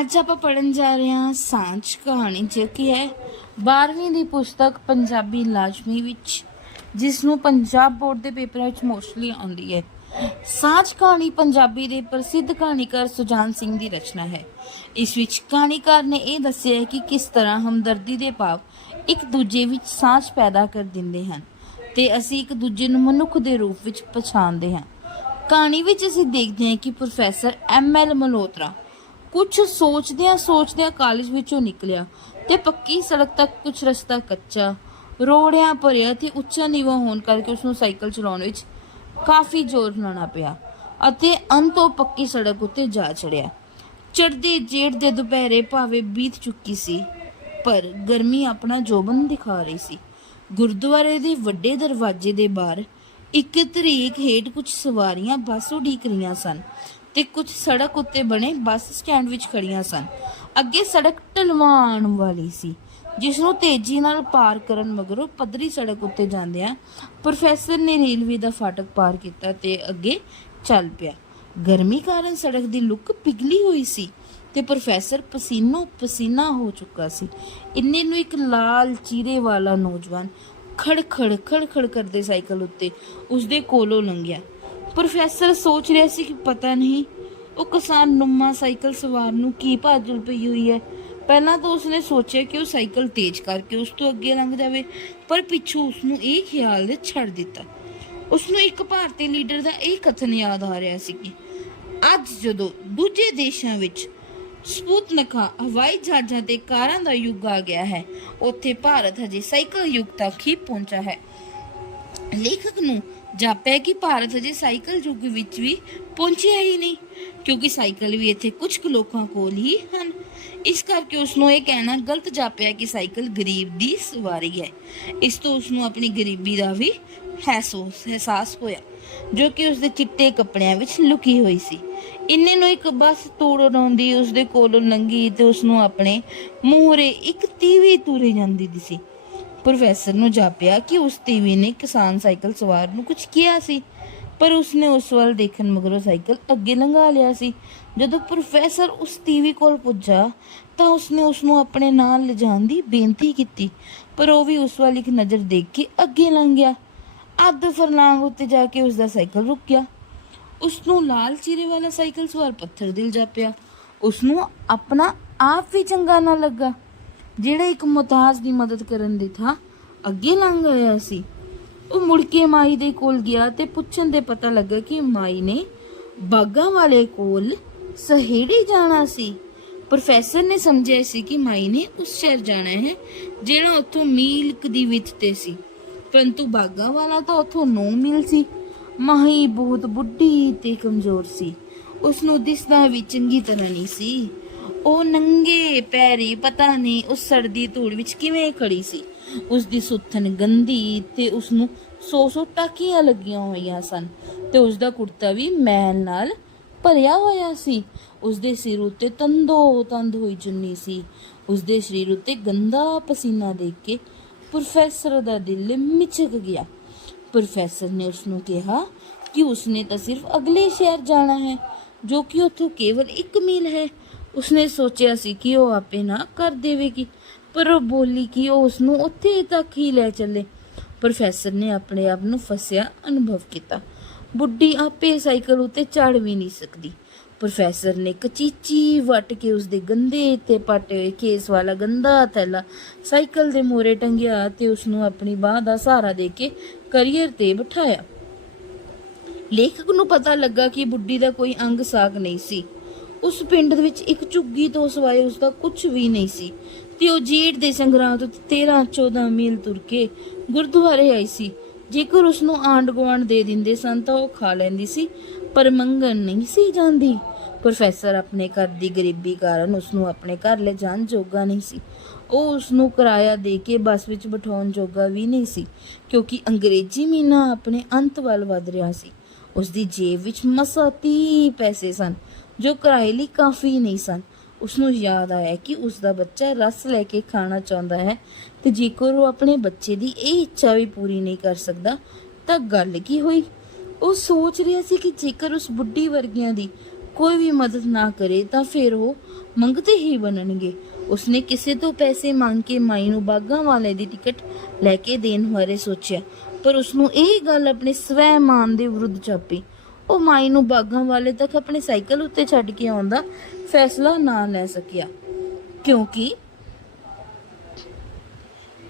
ਅੱਜ ਆਪਾਂ ਪੜਨ ਜਾ ਰਹੇ ਹਾਂ ਸਾਂਝ ਕਹਾਣੀ, ਜੋ ਕਿ ਹੈ 12ਵੀਂ ਦੀ ਪੁਸਤਕ ਪੰਜਾਬੀ ਲਾਜ਼ਮੀ ਵਿੱਚ, ਜਿਸ ਨੂੰ ਪੰਜਾਬ ਬੋਰਡ ਦੇ ਪੇਪਰਾਂ ਵਿੱਚ ਮੋਸਟਲੀ ਆਉਂਦੀ ਹੈ। ਸਾਂਝ ਕਹਾਣੀ ਪੰਜਾਬੀ ਦੇ ਪ੍ਰਸਿੱਧ ਕਹਾਣੀਕਾਰ ਸੁਜਾਨ ਸਿੰਘ ਦੀ ਰਚਨਾ ਹੈ। ਇਸ ਵਿੱਚ ਕਹਾਣੀਕਾਰ ਨੇ ਇਹ ਦੱਸਿਆ ਹੈ ਕਿ ਕਿਸ ਤਰ੍ਹਾਂ ਹਮਦਰਦੀ ਦੇ ਭਾਵ ਇੱਕ ਦੂਜੇ ਵਿੱਚ ਸਾਂਝ ਪੈਦਾ ਕਰ ਦਿੰਦੇ ਹਨ ਤੇ ਅਸੀਂ ਇੱਕ ਦੂਜੇ ਨੂੰ ਮਨੁੱਖ ਦੇ ਰੂਪ ਵਿੱਚ ਪਛਾਣਦੇ ਹਾਂ। ਕਹਾਣੀ ਵਿੱਚ ਅਸੀਂ ਦੇਖਦੇ ਹਾਂ ਕਿ ਪ੍ਰੋਫੈਸਰ ਐਮ ਐਲ ਮਲਹੋਤਰਾ ਕੁਝ ਸੋਚਦਿਆਂ ਸੋਚਦਿਆਂ ਕਾਲਜ ਵਿੱਚੋਂ ਨਿਕਲਿਆ ਤੇ ਪੱਕੀ ਸੜਕ ਤੱਕ ਕੁਝ ਰਸਤਾ ਕੱਚਾ। ਰੋੜਿਆਂ ਭਰਿਆ ਤੇ ਉੱਚਾ ਨੀਵਾਂ ਹੋਣ ਕਰਕੇ ਉਸ ਨੂੰ ਸਾਈਕਲ ਚਲਾਉਣ ਵਿੱਚ ਕਾਫੀ ਜ਼ੋਰ ਲਾਉਣਾ ਪਿਆ ਅਤੇ ਅੰਤੋਂ ਪੱਕੀ ਸੜਕ ਉੱਤੇ ਜਾ ਚੜਿਆ। ਚੜਦੇ ਜੇਠ ਦੇ ਦੁਪਹਿਰੇ ਭਾਵੇਂ ਬੀਤ ਚੁੱਕੀ ਸੀ, ਪਰ ਗਰਮੀ ਆਪਣਾ ਜੋਬਨ ਦਿਖਾ ਰਹੀ ਸੀ। ਗੁਰਦੁਆਰੇ ਦੇ ਵੱਡੇ ਦਰਵਾਜ਼ੇ ਦੇ ਬਾਹਰ ਇੱਕ ਤਰੀਕ ਹੇਠ ਕੁਝ ਸਵਾਰੀਆਂ ਬੱਸ ਉਡੀਕ ਰਹੀਆਂ ਸਨ। ਤੇ ਕੁਝ ਸੜਕ ਉੱਤੇ ਬਣੇ ਬੱਸ ਸਟੈਂਡ ਵਿੱਚ ਖੜੀਆਂ ਸਨ। ਅੱਗੇ ਸੜਕ ਢਲਵਾਨ ਵਾਲੀ ਸੀ ਜਿਸ ਨੂੰ ਤੇਜ਼ੀ ਨਾਲ ਪਾਰ ਕਰਨ ਮਗਰੋਂ ਪੱਧਰੀ ਸੜਕ ਉੱਤੇ ਜਾਂਦਿਆਂ ਪ੍ਰੋਫੈਸਰ ਨੇ ਰੇਲਵੇ ਦਾ ਫਾਟਕ ਪਾਰ ਕੀਤਾ ਤੇ ਅੱਗੇ ਚੱਲ ਪਿਆ। ਗਰਮੀ ਕਾਰਨ ਸੜਕ ਦੀ ਲੁੱਕ ਪਿਘਲੀ ਹੋਈ ਸੀ ਤੇ ਪ੍ਰੋਫੈਸਰ ਪਸੀਨੋ ਪਸੀਨਾ ਹੋ ਚੁੱਕਾ ਸੀ। ਇੰਨੇ ਨੂੰ ਇੱਕ ਲਾਲ ਚੀਰੇ ਵਾਲਾ ਨੌਜਵਾਨ ਖੜ ਖੜ ਖੜ ਖੜ ਕਰਦੇ ਸਾਈਕਲ ਉੱਤੇ ਉਸਦੇ ਕੋਲੋਂ ਲੰਘਿਆ। ਪ੍ਰੋਫੈਸਰ ਸੋਚ ਰਿਹਾ ਸੀ ਕਿ ਪਤਾ ਨਹੀਂ ਉਹ ਕਿਸਾਨ ਨੁਮਾ ਸਾਈਕਲ ਸਵਾਰ ਨੂੰ ਕੀ ਭਾਜਲ ਪਈ ਹੋਈ ਹੈ। ਪਹਿਲਾਂ ਤਾਂ ਉਸਨੇ ਸੋਚਿਆ ਕਿ ਉਹ ਸਾਈਕਲ ਤੇਜ਼ ਕਰਕੇ ਉਸ ਤੋਂ ਅੱਗੇ ਲੰਘ ਜਾਵੇ, ਪਰ ਪਿੱਛੋਂ ਉਸਨੂੰ ਇਹ ਖਿਆਲ ਨੇ ਛੱਡ ਦਿੱਤਾ। ਉਸਨੂੰ ਇੱਕ ਭਾਰਤੀ ਲੀਡਰ ਦਾ ਇਹ ਕਥਨ ਯਾਦ ਆ ਰਿਹਾ ਸੀ ਕਿ ਅੱਜ ਜਦੋਂ ਦੂਜੇ ਦੇਸ਼ਾਂ ਵਿੱਚ ਸਪੁਤਨਿਕਾ ਹਵਾਈ ਜਹਾਜ਼ਾਂ ਤੇ ਕਾਰਾਂ ਦਾ ਯੁੱਗ ਆ ਗਿਆ ਹੈ, ਉੱਥੇ ਭਾਰਤ ਹਜੇ ਸਾਈਕਲ ਯੁੱਗ ਤੱਕ ਹੀ ਪਹੁੰਚਾ ਹੈ। ਲੇਖਕ ਨੂੰ ਜਾਪਿਆ ਕਿ ਭਾਰਤ ਅਜੇ ਸਾਈਕਲ ਯੁੱਗ ਵਿੱਚ ਵੀ ਪਹੁੰਚਿਆ ਹੀ ਨਹੀਂ, ਕਿਉਂਕਿ ਸਾਈਕਲ ਵੀ ਇੱਥੇ ਕੁਝ ਕੁ ਲੋਕਾਂ ਕੋਲ ਹੀ ਹਨ। ਇਸ ਕਰਕੇ ਉਸ ਨੂੰ ਇਹ ਕਹਿਣਾ ਗਲਤ ਜਾਪਿਆ ਕਿ ਸਾਈਕਲ ਗਰੀਬ ਦੀ ਸਵਾਰੀ ਹੈ। ਇਸ ਤੋਂ ਉਸ ਨੂੰ ਆਪਣੀ ਗਰੀਬੀ ਦਾ ਵੀ ਅਹਿਸਾਸ ਹੋਇਆ, ਜੋ ਕਿ ਉਸ ਦੇ ਚਿੱਟੇ ਕੱਪੜਿਆਂ ਵਿੱਚ ਲੁਕੀ ਹੋਈ ਸੀ। ਇੰਨੇ ਨੂੰ ਇੱਕ ਬੱਸ ਤੋੜਾਉਂਦੀ ਉਸ ਦੇ ਕੋਲੋਂ ਲੰਘੀ ਤੇ ਉਸ ਨੂੰ ਆਪਣੇ ਮੂਹਰੇ ਇੱਕ ਤੀਵੀ ਤੁਰੇ ਜਾਂਦੀ ਸੀ। ਪ੍ਰੋਫੈਸਰ ਨੂੰ ਜਾਪਿਆ ਕਿ ਉਸ ਤੀਵੀ ਨੇ ਕਿਸਾਨ ਸਾਈਕਲ ਸਵਾਰ ਨੂੰ ਕੁਝ ਕਿਹਾ ਸੀ, ਪਰ ਉਸਨੇ ਉਸ ਵੱਲ ਦੇਖਣ ਮਗਰੋਂ ਸਾਈਕਲ ਅੱਗੇ ਲੰਘਾ ਲਿਆ ਸੀ। ਜਦੋਂ ਪ੍ਰੋਫੈਸਰ ਉਸ ਤੀਵੀ ਕੋਲ ਪੁੱਜਾ, ਤਾਂ ਉਸਨੇ ਉਸ ਨੂੰ ਆਪਣੇ ਨਾਲ ਲਿਜਾਣ ਦੀ ਬੇਨਤੀ ਕੀਤੀ, ਪਰ ਉਹ ਵੀ ਉਸ ਵੱਲ ਇੱਕ ਨਜ਼ਰ ਦੇਖ ਕੇ ਅੱਗੇ ਲੰਘ ਗਿਆ। ਅੱਧ ਫਰਲਾਂਗ ਉੱਤੇ ਜਾ ਕੇ ਉਸ ਦਾ ਸਾਈਕਲ ਰੁਕ ਗਿਆ। ਉਸ ਨੂੰ ਲਾਲ ਚੀਰੇ ਵਾਲਾ ਸਾਈਕਲ ਸਵਾਰ ਪੱਥਰ ਦਿਲ ਜਾਪਿਆ। ਉਸ ਨੂੰ ਆਪਣਾ ਆਪ ਵੀ ਚੰਗਾ ਨਾ ਲੱਗਾ। ਜਿਹੜਾ ਇੱਕ ਮੁਤਾਜ ਦੀ ਮਦਦ ਕਰਨ ਦੇ ਥਾਂ ਅੱਗੇ ਲੰਘ ਆਇਆ ਸੀ, ਉਹ ਮੁੜ ਕੇ ਮਾਈ ਦੇ ਕੋਲ ਗਿਆ ਤੇ ਪੁੱਛਣ ਦੇ ਪਤਾ ਲੱਗਾ ਕਿ ਮਾਈ ਨੇ ਬਾਗਾ ਵਾਲੇ ਕੋਲ ਸਹੇੜੀ ਜਾਣਾ ਸੀ। ਪ੍ਰੋਫੈਸਰ ਨੇ ਸਮਝਿਆ ਸੀ ਕਿ ਮਾਈ ਨੇ ਉਸ ਸ਼ਹਿਰ ਜਾਣਾ ਹੈ, ਜਿਹੜਾ ਉੱਥੋਂ ਮੀਲ ਦੀ ਵਿੱਚ ਤੇ ਸੀ। ਪਰੰਤੂ ਬਾਗਾ ਵਾਲਾ ਤਾਂ ਉੱਥੋਂ 9 ਮੀਲ ਸੀ। ਮਾਈ ਬਹੁਤ ਬੁੱਢੀ ਤੇ ਕਮਜ਼ੋਰ ਸੀ। ਉਸ ਨੂੰ ਦਿਸਦਾ ਵੀ ਚੰਗੀ ਤਰ੍ਹਾਂ ਨਹੀਂ ਸੀ। ਉਹ ਨੰਗੇ ਪੈਰੀ, ਪਤਾ ਨਹੀਂ ਉਸ ਸਰਦੀ ਧੂੜ ਵਿੱਚ ਕਿਵੇਂ ਖੜੀ ਸੀ। ਉਸ ਦੀ ਸੁੱਥਨ ਗੰਦੀ ਤੇ ਉਸ ਨੂੰ ਸੌ ਸੌ ਟਾਕੀਆਂ ਲੱਗੀਆਂ ਹੋਈਆਂ ਸਨ ਤੇ ਉਸ ਦਾ ਕੁੜਤਾ ਵੀ ਮੈਲ ਨਾਲ ਭਰਿਆ ਹੋਇਆ ਸੀ। ਉਸ ਦੇ ਸਿਰ ਉੱਤੇ ਤੰਦੋ ਤੰਦ ਹੋਈ ਚੁੰਨੀ ਸੀ। ਉਸ ਦੇ ਸਰੀਰ ਉੱਤੇ ਗੰਦਾ ਪਸੀਨਾ ਦੇਖ ਕੇ ਪ੍ਰੋਫੈਸਰ ਦਾ ਦਿਲ ਮਿਚਕ ਗਿਆ। ਪ੍ਰੋਫੈਸਰ ਨੇ ਉਸ ਨੂੰ ਕਿਹਾ ਕਿ ਉਸਨੇ ਤਾਂ ਸਿਰਫ ਅਗਲੇ ਸ਼ਹਿਰ ਜਾਣਾ ਹੈ, ਜੋ ਕਿ ਉੱਥੋਂ ਕੇਵਲ 1 ਮੀਲ ਹੈ। ਉਸਨੇ ਸੋਚਿਆ ਸੀ ਕਿ ਉਹ ਆਪੇ ਨਾ ਕਰ ਦੇਵੇਗੀ, ਪਰ ਉਹ ਬੋਲੀ ਕਿ ਉਹ ਉਸ ਨੂੰ ਉੱਥੇ ਤੱਕ ਹੀ ਲੈ ਚੱਲੇ। ਪ੍ਰੋਫੈਸਰ ਨੇ ਆਪਣੇ ਆਪ ਨੂੰ ਫਸਿਆ ਅਨੁਭਵ ਕੀਤਾ। ਬੁੱਢੀ ਆਪੇ ਸਾਈਕਲ ਉੱਤੇ ਚੜ ਵੀ ਨਹੀਂ ਸਕਦੀ। ਪ੍ਰੋਫੈਸਰ ਨੇ ਕਚੀਚੀ ਵੱਟ ਕੇ ਉਸਦੇ ਗੰਦੇ ਤੇ ਪਾਟੇ ਹੋਏ ਕੇਸ ਵਾਲਾ ਗੰਦਾ ਥੈਲਾ ਸਾਈਕਲ ਦੇ ਮੋਰੇ ਟੰਗਿਆ ਤੇ ਉਸ ਨੂੰ ਆਪਣੀ ਬਾਹ ਦਾ ਸਹਾਰਾ ਦੇ ਕੇ ਕਰੀਅਰ ਤੇ ਬਿਠਾਇਆ। ਲੇਖਕ ਨੂੰ ਪਤਾ ਲੱਗਾ ਕਿ ਬੁੱਢੀ ਦਾ ਕੋਈ ਅੰਗ ਸਾਗ ਨਹੀਂ ਸੀ। ਉਸ ਪਿੰਡ ਦੇ ਵਿੱਚ ਇੱਕ ਝੁੱਗੀ ਤੋਂ ਸਿਵਾਏ ਉਸ ਦਾ ਕੁਝ ਵੀ ਨਹੀਂ ਸੀ। ਤੇ ਉਹ ਜੇਠ ਦੇ ਸੰਗਰਾਮ ਤੋਂ 13 14 ਮੀਲ ਤੁਰ ਕੇ ਗੁਰਦੁਆਰੇ ਆਈ ਸੀ। ਜੇਕਰ ਉਸ ਨੂੰ ਆਂਡ ਗੁਆਂਢ ਦੇ ਦਿੰਦੇ ਸਨ ਤਾਂ ਉਹ ਖਾ ਲੈਂਦੀ ਸੀ, ਪਰ ਮੰਗਣ ਨਹੀਂ ਸੀ ਜਾਂਦੀ। ਪ੍ਰੋਫੈਸਰ ਆਪਣੇ ਘਰ ਦੀ ਗਰੀਬੀ ਕਾਰਨ ਉਸ ਨੂੰ ਆਪਣੇ ਘਰ ਲੈ ਜਾਣ ਜੋਗਾ ਨਹੀਂ ਸੀ। ਉਹ ਉਸ ਨੂੰ ਕਿਰਾਇਆ ਦੇ ਕੇ ਬੱਸ ਵਿੱਚ ਬਿਠਾਉਣ ਜੋਗਾ ਵੀ ਨਹੀਂ ਸੀ, ਕਿਉਂਕਿ ਅੰਗਰੇਜ਼ੀ ਮਹੀਨਾ ਆਪਣੇ ਅੰਤ ਵੱਲ ਵਧ ਰਿਹਾ ਸੀ। ਉਸ ਦੀ ਜੇਬ ਵਿੱਚ ਮਸਾਂ 30 ਪੈਸੇ ਸਨ। ਜੋ ਕਿਰਾਏ ਲਈ ਕਾਫੀ ਨਹੀਂ ਸਨ। ਉਸ ਨੂੰ ਯਾਦ ਆਇਆ ਕਿ ਉਸ ਦਾ ਬੱਚਾ ਰਸ ਲੈ ਕੇ ਖਾਣਾ ਚਾਹੁੰਦਾ ਹੈ ਤੇ ਜੇਕਰ ਉਹ ਆਪਣੇ ਬੱਚੇ ਦੀ ਇਹ ਇੱਛਾ ਵੀ ਪੂਰੀ ਨਹੀਂ ਕਰ ਸਕਦਾ, ਤਾਂ ਗੱਲ ਕੀ ਹੋਈ? ਉਹ ਸੋਚ ਰਿਹਾ ਸੀ ਕਿ ਜੇਕਰ ਉਸ ਬੁੱਢੀ ਵਰਗਿਆਂ ਦੀ ਕੋਈ ਵੀ ਮਦਦ ਨਾ ਕਰੇ, ਤਾਂ ਫਿਰ ਉਹ ਮੰਗਤੇ ਹੀ ਬਣਨਗੇ। ਉਸਨੇ ਕਿਸੇ ਤੋਂ ਪੈਸੇ ਮੰਗ ਕੇ ਮਾਈ ਨੂੰ ਬਾਗਾ ਵਾਲੇ ਦੀ ਟਿਕਟ ਲੈ ਕੇ ਦੇਣ ਬਾਰੇ ਸੋਚਿਆ, ਪਰ ਉਸਨੂੰ ਇਹ ਗੱਲ ਆਪਣੇ ਸਵੈ ਮਾਨ ਦੇ ਵਿਰੁੱਧ ਚਾਪੀ ਉਹ ਮਾਈ ਨੂੰ ਬਾਗਾਂ ਵਾਲੇ ਤੱਕ ਆਪਣੇ ਸਾਈਕਲ ਉੱਤੇ ਛੱਡ ਕੇ ਆਉਣ ਦਾ ਫੈਸਲਾ ਨਾ ਲੈ ਸਕਿਆ। ਕਿਉਂਕਿ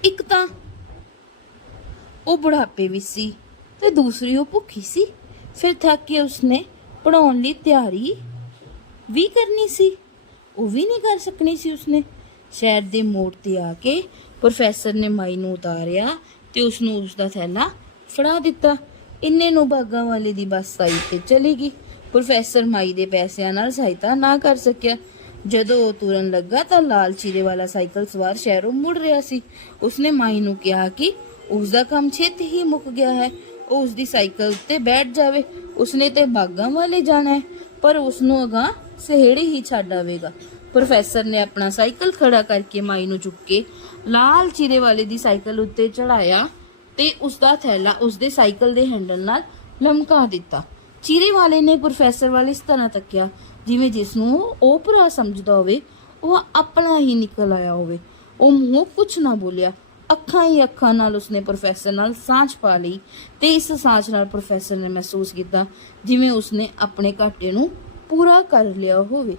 ਇੱਕ ਤਾਂ ਉਹ ਬੁਢਾਪੇ ਵਿੱਚ ਸੀ ਤੇ ਦੂਸਰੀ ਉਹ ਭੁੱਖੀ ਸੀ। ਫਿਰ ਥੱਕ ਕੇ ਉਸਨੇ ਪੜਾਉਣ ਲਈ ਤਿਆਰੀ ਵੀ ਕਰਨੀ ਸੀ। ਉਹ ਵੀ ਨਹੀਂ ਕਰ ਸਕਣੀ ਸੀ ਉਸਨੇ। ਸ਼ਹਿਰ ਦੇ ਮੋੜ ਤੇ ਆ ਕੇ ਪ੍ਰੋਫੈਸਰ ਨੇ ਮਾਈ ਨੂੰ ਉਤਾਰਿਆ ਤੇ ਉਸ ਨੂੰ ਉਸ ਦਾ ਥੈਲਾ ਫੜਾ ਦਿੱਤਾ। ਇੰਨੇ ਨੂੰ ਬਾਗਾ ਵਾਲੇ ਦੀ ਬੱਸ ਆਈ ਤੇ ਚਲੀ ਗਈ। ਪ੍ਰੋਫੈਸਰ ਮਾਈ ਦੇ ਪੈਸਿਆਂ ਨਾਲ ਸਹਾਇਤਾ ਨਾ ਕਰ ਸਕਿਆ। ਜਦੋਂ ਉਹ ਤੁਰਨ ਲੱਗਾ ਤਾਂ ਲਾਲ ਚੀਰੇ ਵਾਲਾ ਸਾਈਕਲ ਸਵਾਰ ਸ਼ਹਿਰੋਂ ਮੁੜ ਰਿਹਾ ਸੀ। ਉਸਨੇ ਮਾਈ ਨੂੰ ਕਿਹਾ ਕਿ ਉਸ ਦਾ ਕੰਮ ਛੇਤੀ ਹੀ ਮੁੱਕ ਗਿਆ ਹੈ। ਉਹ ਉਸ ਦੀ ਸਾਈਕਲ ਉੱਤੇ ਬੈਠ ਜਾਵੇ। ਉਸਨੇ ਤੇ ਬਾਗਾਂ ਵਾਲੇ ਜਾਣਾ ਹੈ, ਪਰ ਉਸ ਨੂੰ ਅਗਾ ਸਹੇੜੇ ਹੀ ਛੱਡ ਆਵੇਗਾ। ਪ੍ਰੋਫੈਸਰ ਨੇ ਆਪਣਾ ਸਾਈਕਲ ਖੜਾ ਕਰਕੇ ਮਾਈ ਨੂੰ ਚੁੱਕ ਕੇ ਲਾਲ ਚੀਰੇ ਵਾਲੇ ਦੀ ਸਾਈਕਲ ਉੱਤੇ ਚੜਾਇਆ ਤੇ ਉਸ ਦਾ ਥੈਲਾ ਉਸ ਦੇ ਸਾਈਕਲ ਦੇ ਹੈਂਡਲ ਨਾਲ ਲਮਕਾ ਦਿੱਤਾ। ਚੀਰੇ ਵਾਲੇ ਨੇ ਪ੍ਰੋਫੈਸਰ ਵੱਲ ਇਸ ਤਰ੍ਹਾਂ ਤੱਕਿਆ, ਜਿਵੇਂ ਜਿਸ ਨੂੰ ਉਹ ਭਰਾ ਸਮਝਦਾ ਹੋਵੇ, ਉਹ ਆਪਣਾ ਹੀ ਨਿਕਲ ਆਇਆ ਹੋਵੇ। ਉਹ ਮੂੰਹੋਂ ਕੁਝ ਨਾ ਬੋਲਿਆ। ਅੱਖਾਂ ਹੀ ਅੱਖਾਂ ਨਾਲ ਉਸਨੇ ਪ੍ਰੋਫੈਸਰ ਨਾਲ ਸਾਂਝ ਪਾ ਲਈ ਤੇ ਇਸ ਸਾਂਝ ਨਾਲ ਪ੍ਰੋਫੈਸਰ ਨੇ ਮਹਿਸੂਸ ਕੀਤਾ ਜਿਵੇਂ ਉਸਨੇ ਆਪਣੇ ਘਾਟੇ ਨੂੰ ਪੂਰਾ ਕਰ ਲਿਆ ਹੋਵੇ।